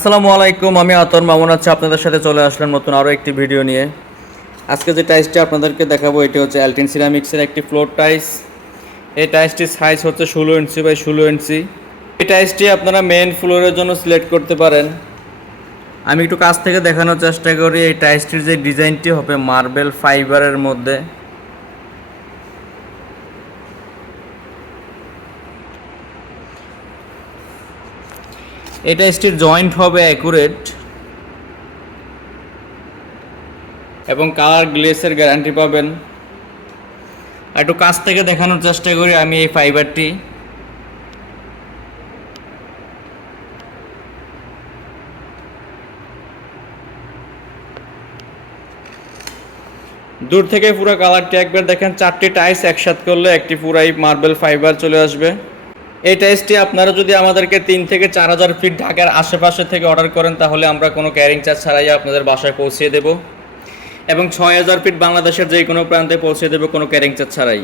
আসসালামু আলাইকুম, আমি আতর মামুন আছি আপনাদের সাথে চলে আসলাম নতুন আরও একটি ভিডিও নিয়ে। আজকে যে টাইসটি আপনাদেরকে দেখাবো এটি হচ্ছে অ্যালটিন সিরামিক্সের একটি ফ্লোর টাইস। এই টাইসটির সাইজ হচ্ছে 16 ইঞ্চি বাই 16 ইঞ্চি। এই টাইসটি আপনারা মেন ফ্লোরের জন্য সিলেক্ট করতে পারেন। আমি একটু কাছ থেকে দেখানোর চেষ্টা করি। এই টাইসটির যে ডিজাইনটি হবে মার্বেল ফাইবারের মধ্যে। এই টাইসটির জয়েন্ট হবে অ্যাকুরেট এবং কালার গ্লেসের গ্যারান্টি পাবেন। একটু কাছ থেকে দেখানোর চেষ্টা করি আমি এই ফাইবারটি। দূর থেকে পুরো কালারটি একবার দেখেন, 4টি টাইস একসাথে করলে একটি পুরাই মার্বেল ফাইবার চলে আসবে। এই টাইসটি আপনারা যদি আমাদেরকে 3 থেকে 4,000 ফিট ঢাকার আশেপাশে থেকে অর্ডার করেন তাহলে আমরা কোনো ক্যারিং চার্জ ছাড়াই আপনাদের বাসায় পৌঁছিয়ে দেব এবং 6,000 ফিট বাংলাদেশের যে কোনো প্রান্তে পৌঁছে দেব কোনো ক্যারিং চার্জ ছাড়াই।